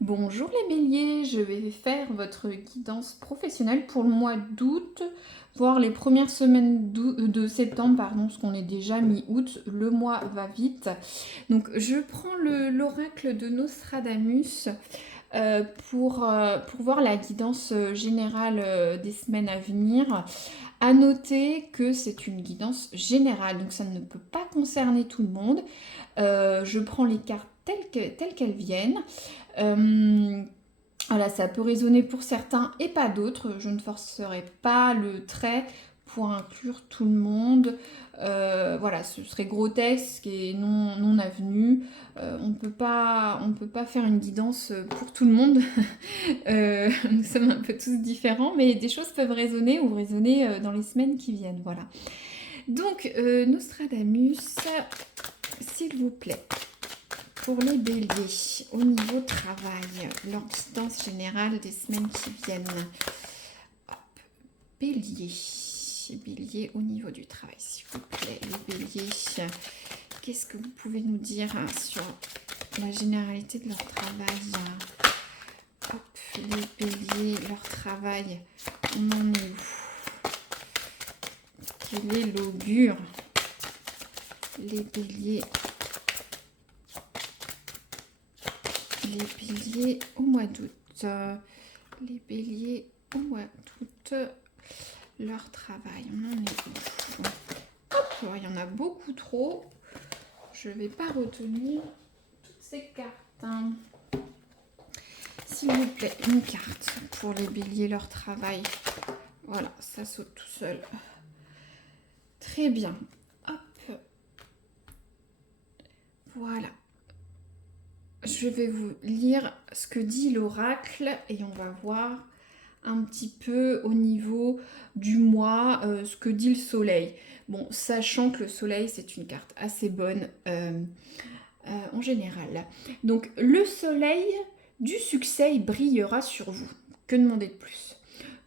Bonjour les béliers, je vais faire votre guidance professionnelle pour le mois d'août, voire les premières semaines de septembre, pardon, parce qu'on est déjà mi-août, le mois va vite. Donc je prends l'oracle de Nostradamus pour voir la guidance générale des semaines à venir. À noter que c'est une guidance générale, donc ça ne peut pas concerner tout le monde. Je prends les cartes telles qu'elles viennent. Euh, voilà, ça peut résonner pour certains et pas d'autres. Je ne forcerai pas le trait pour inclure tout le monde. Voilà, ce serait grotesque et non avenu. On peut pas faire une guidance pour tout le monde. Nous sommes un peu tous différents, mais des choses peuvent résonner ou résonner dans les semaines qui viennent. Voilà. Donc, Nostradamus, s'il vous plaît, pour les béliers, au niveau travail, leur guidance générale des semaines qui viennent. Hop, bélier, bélier au niveau du travail, s'il vous plaît, les béliers. Qu'est-ce que vous pouvez nous dire sur la généralité de leur travail? Hop, les béliers, leur travail, on en est où? Quel est l'augure? Les béliers au mois d'août. Les béliers au mois d'août. Leur travail, on en est où? Hop, il y en a beaucoup trop. Je ne vais pas retenir toutes ces cartes. S'il vous plaît, une carte pour les béliers, leur travail. Voilà, ça saute tout seul. Très bien. Hop. Voilà. Je vais vous lire ce que dit l'oracle et on va voir un petit peu au niveau du mois ce que dit le soleil. Bon, sachant que le soleil, c'est une carte assez bonne en général. Donc, le soleil du succès brillera sur vous. Que demander de plus?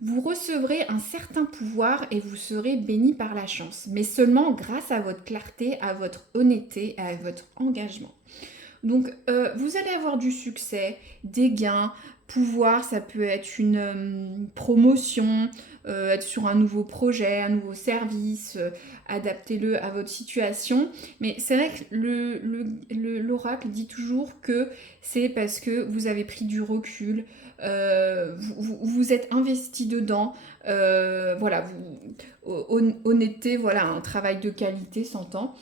Vous recevrez un certain pouvoir et vous serez béni par la chance, mais seulement grâce à votre clarté, à votre honnêteté et à votre engagement. Donc, vous allez avoir du succès, des gains, pouvoir, ça peut être une promotion, être sur un nouveau projet, un nouveau service, adaptez-le à votre situation. Mais c'est vrai que l'oracle dit toujours que c'est parce que vous avez pris du recul, vous êtes investi dedans, voilà, honnêteté, voilà, un travail de qualité s'entend.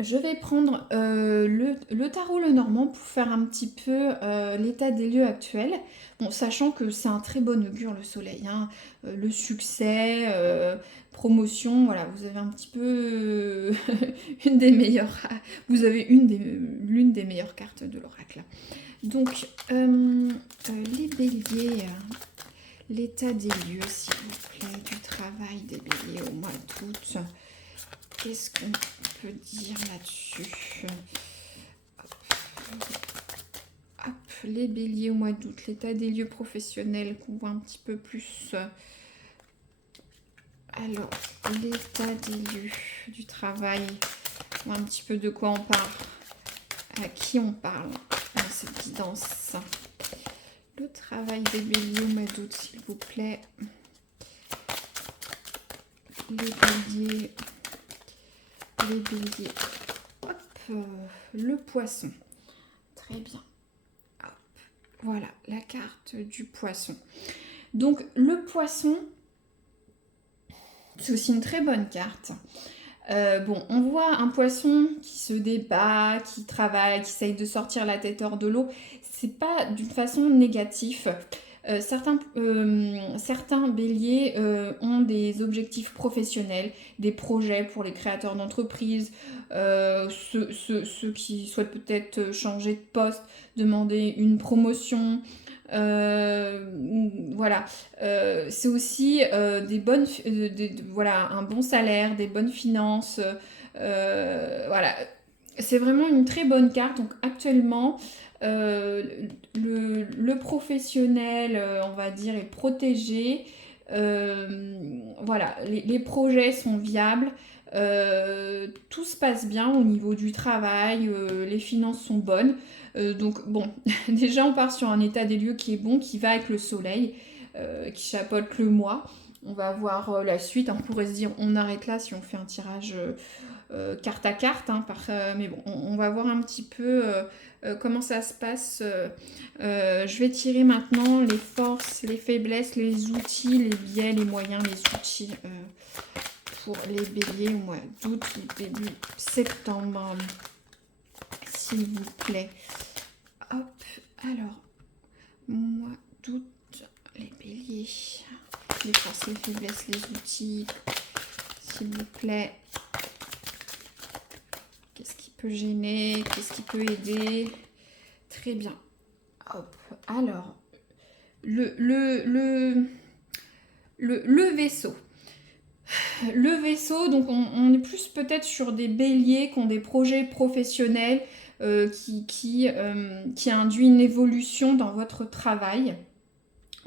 Je vais prendre le tarot Lenormand pour faire un petit peu l'état des lieux actuels. Bon, sachant que c'est un très bon augure le soleil, hein. Le succès, promotion, voilà, vous avez un petit peu une des meilleures, vous avez l'une des meilleures cartes de l'oracle. Donc, les béliers, l'état des lieux, s'il vous plaît, du travail des béliers au mois d'août. Qu'est-ce qu'on peut dire là-dessus? Hop, les béliers au mois d'août, l'état des lieux professionnels qu'on voit un petit peu plus. Alors, l'état des lieux du travail, on voit un petit peu de quoi on parle, à qui on parle dans cette guidance. Le travail des béliers au mois d'août, s'il vous plaît. Les béliers. Hop, le poisson. Très bien. Hop, voilà, la carte du poisson. Donc, le poisson, c'est aussi une très bonne carte. Bon, on voit un poisson qui se débat, qui travaille, qui essaye de sortir la tête hors de l'eau. C'est pas d'une façon négative. Certains béliers ont des objectifs professionnels, des projets pour les créateurs d'entreprises, ceux qui souhaitent peut-être changer de poste, demander une promotion. Voilà, c'est aussi voilà, un bon salaire, des bonnes finances. Voilà, c'est vraiment une très bonne carte. Donc actuellement, le professionnel, on va dire, est protégé. Voilà, les projets sont viables. Tout se passe bien au niveau du travail, les finances sont bonnes. Donc bon, déjà on part sur un état des lieux qui est bon, qui va avec le soleil, qui chapeaute le mois. On va voir la suite. On pourrait se dire on arrête là si on fait un tirage carte à carte, hein, mais bon, on va voir un petit peu comment ça se passe. Je vais tirer maintenant les forces, les faiblesses, les outils, les biais, les moyens, les outils pour les béliers au mois d'août et début septembre, s'il vous plaît. Hop, alors, mois d'août, les béliers, les forces, les faiblesses, les outils, s'il vous plaît. Qu'est-ce qui peut gêner? Qu'est-ce qui peut aider? Très bien. Hop, alors, le vaisseau. Le vaisseau, donc on est plus peut-être sur des béliers qui ont des projets professionnels qui induit une évolution dans votre travail.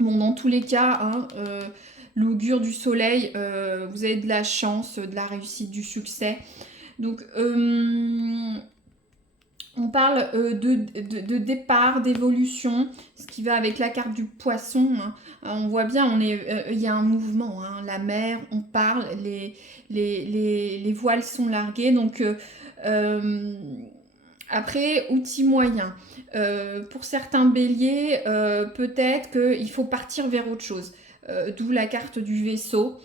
Bon, dans tous les cas, hein, l'augure du soleil, vous avez de la chance, de la réussite, du succès. Donc, on parle de départ, d'évolution, ce qui va avec la carte du poisson. Hein. On voit bien, il y a un mouvement. Hein. La mer, on parle, les voiles sont larguées. Donc, après, outils moyens. Pour certains béliers, peut-être qu'il faut partir vers autre chose. D'où la carte du vaisseau.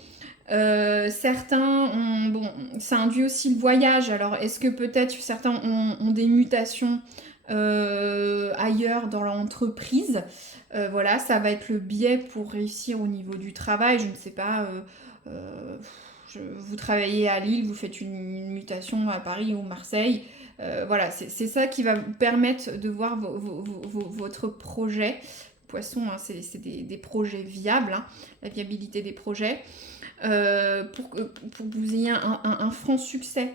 Certains bon, ça induit aussi le voyage. Alors, est-ce que peut-être certains ont des mutations ailleurs dans l'entreprise? Voilà, ça va être le biais pour réussir au niveau du travail. Je ne sais pas, vous travaillez à Lille, vous faites une mutation à Paris ou Marseille. Voilà, c'est ça qui va vous permettre de voir votre projet. Poisson, hein, c'est des projets viables, hein, la viabilité des projets. Pour que vous ayez un franc succès.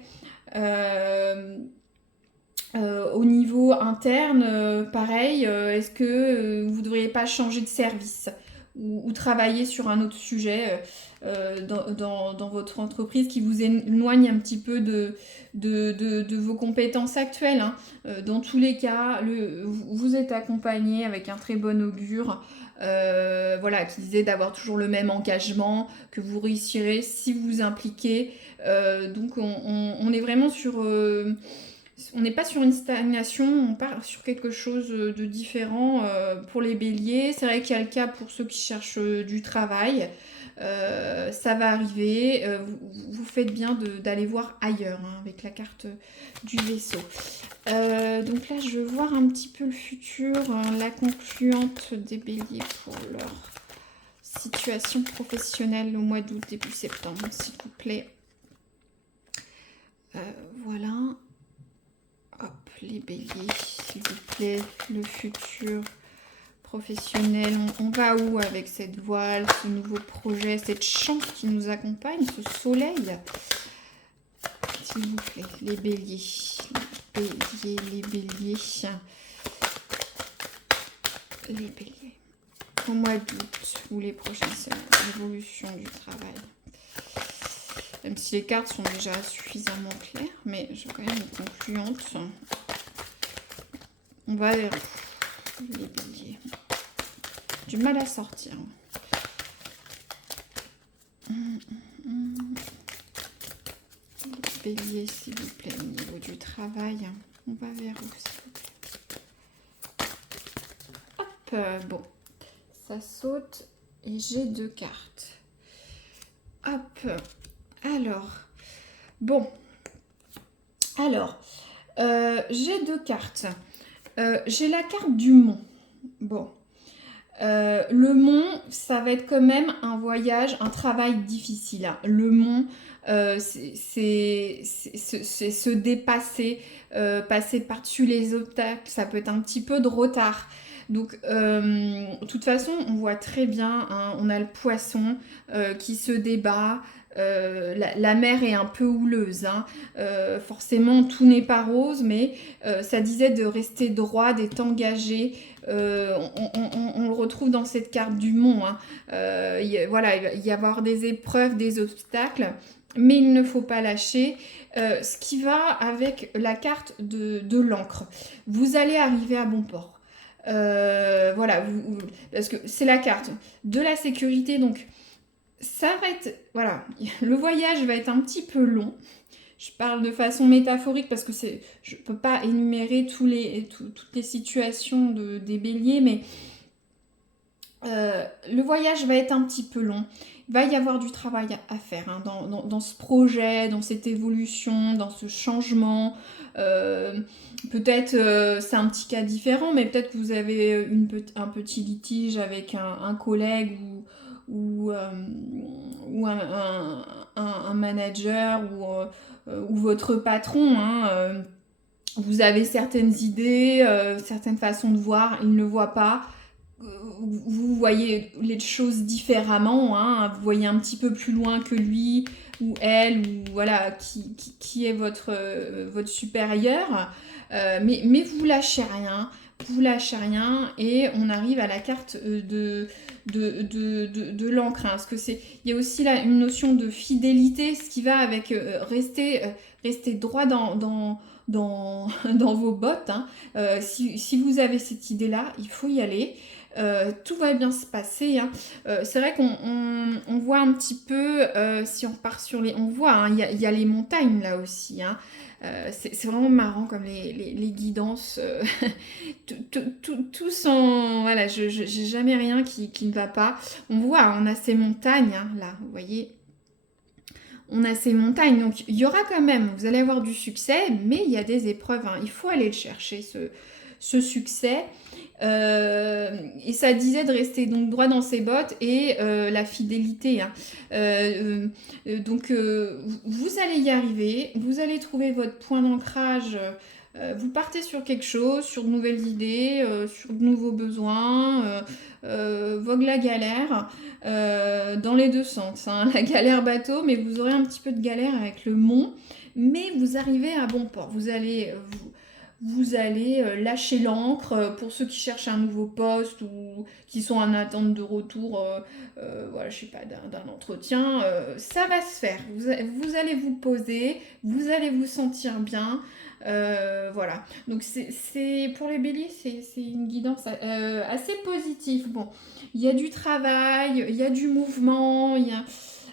Au niveau interne, pareil, est-ce que vous ne devriez pas changer de service ou travailler sur un autre sujet dans votre entreprise qui vous éloigne un petit peu de vos compétences actuelles, hein. Dans tous les cas, vous êtes accompagné avec un très bon augure, voilà, qui disait d'avoir toujours le même engagement, que vous réussirez si vous vous impliquez. Donc on est vraiment sur... on n'est pas sur une stagnation, on part sur quelque chose de différent pour les béliers. C'est vrai qu'il y a le cas pour ceux qui cherchent du travail. Ça va arriver. Vous faites bien d'aller voir ailleurs, hein, avec la carte du vaisseau. Donc là, je veux voir un petit peu le futur, la concluante des béliers pour leur situation professionnelle au mois d'août, début septembre, s'il vous plaît. Voilà. Hop, les béliers, s'il vous plaît, le futur professionnel. On va où avec cette voile, ce nouveau projet, cette chance qui nous accompagne, ce soleil? S'il vous plaît, les béliers, les béliers. Au mois d'août ou les prochaines semaines, l'évolution du travail. Même si les cartes sont déjà suffisamment claires, mais j'ai quand même une concluante. On va vers les béliers. Du mal à sortir. Les béliers, s'il vous plaît, au niveau du travail. On va vers où, s'il vous plaît. Hop, bon. Ça saute et j'ai 2 cartes. Hop. Alors, bon, j'ai 2 cartes. J'ai la carte du mont. Bon, le mont, ça va être quand même un voyage, un travail difficile, hein. Le mont, c'est se dépasser, passer par-dessus les obstacles, ça peut être un petit peu de retard. Donc, de toute façon, on voit très bien, hein, on a le poisson qui se débat. La mer est un peu houleuse, hein. Forcément tout n'est pas rose, mais ça disait de rester droit, d'être engagé. On le retrouve dans cette carte du mont, hein. Voilà, il va y avoir des épreuves, des obstacles, mais il ne faut pas lâcher. Ce qui va avec la carte de l'encre. Vous allez arriver à bon port. Voilà, parce que c'est la carte de la sécurité, donc ça va être, voilà, le voyage va être un petit peu long. Je parle de façon métaphorique parce que je ne peux pas énumérer toutes les situations des béliers, mais le voyage va être un petit peu long. Il va y avoir du travail à faire hein, dans ce projet, dans cette évolution, dans ce changement. Peut-être c'est un petit cas différent, mais peut-être que vous avez un petit litige avec un collègue ou un manager ou votre patron. Hein, vous avez certaines idées, certaines façons de voir, il ne le voit pas. Vous voyez les choses différemment, hein, vous voyez un petit peu plus loin que lui ou elle, ou voilà, qui est votre supérieur, mais vous lâchez rien, et on arrive à la carte de l'encre, hein, parce que il y a aussi là une notion de fidélité, ce qui va avec rester droit dans vos bottes, hein. Si vous avez cette idée-là, il faut y aller. Tout va bien se passer. Hein. C'est vrai qu'on voit un petit peu, si on part sur les... On voit, hein, y a les montagnes là aussi. Hein. C'est vraiment marrant comme les guidances. Tout sans... Voilà, j'ai jamais rien qui ne va pas. On voit, on a ces montagnes, hein, là, vous voyez. On a ces montagnes, donc il y aura quand même, vous allez avoir du succès, mais il y a des épreuves, hein. Il faut aller le chercher, ce succès. Et ça disait de rester donc droit dans ses bottes et la fidélité. Hein. Donc vous allez y arriver, vous allez trouver votre point d'ancrage. Vous partez sur quelque chose, sur de nouvelles idées, sur de nouveaux besoins, vogue la galère dans les deux sens. Hein. La galère bateau, mais vous aurez un petit peu de galère avec le mont, mais vous arrivez à bon port. Vous allez lâcher l'encre pour ceux qui cherchent un nouveau poste ou qui sont en attente de retour, voilà, je sais pas, d'un entretien. Ça va se faire. Vous allez vous poser, vous allez vous sentir bien. Voilà. Donc c'est pour les béliers, c'est une guidance assez positive. Bon, il y a du travail, il y a du mouvement,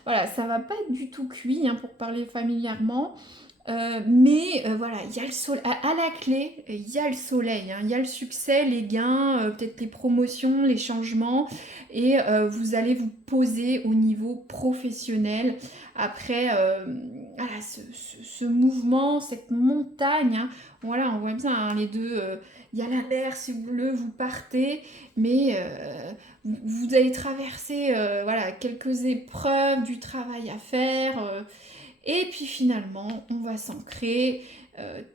voilà, ça va pas être du tout cuit hein, pour parler familièrement. Mais voilà, il y a le soleil. À la clé, il y a le soleil, hein, il y a le succès, les gains, peut-être les promotions, les changements, et vous allez vous poser au niveau professionnel après voilà, ce mouvement, cette montagne. Hein. Voilà, on voit bien hein, les deux. Il y a la mer, si vous voulez, vous partez, mais vous allez traverser voilà, quelques épreuves, du travail à faire. Et puis finalement, on va s'ancrer.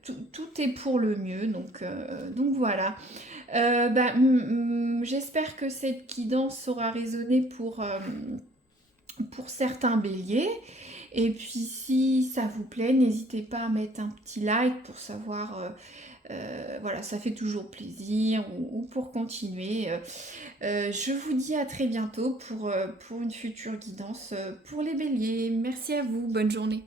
Tout est pour le mieux. Donc voilà. J'espère que cette guidance saura résonner pour certains béliers. Et puis si ça vous plaît, n'hésitez pas à mettre un petit like pour savoir... voilà, ça fait toujours plaisir ou pour continuer. Je vous dis à très bientôt pour une future guidance pour les béliers. Merci à vous, bonne journée.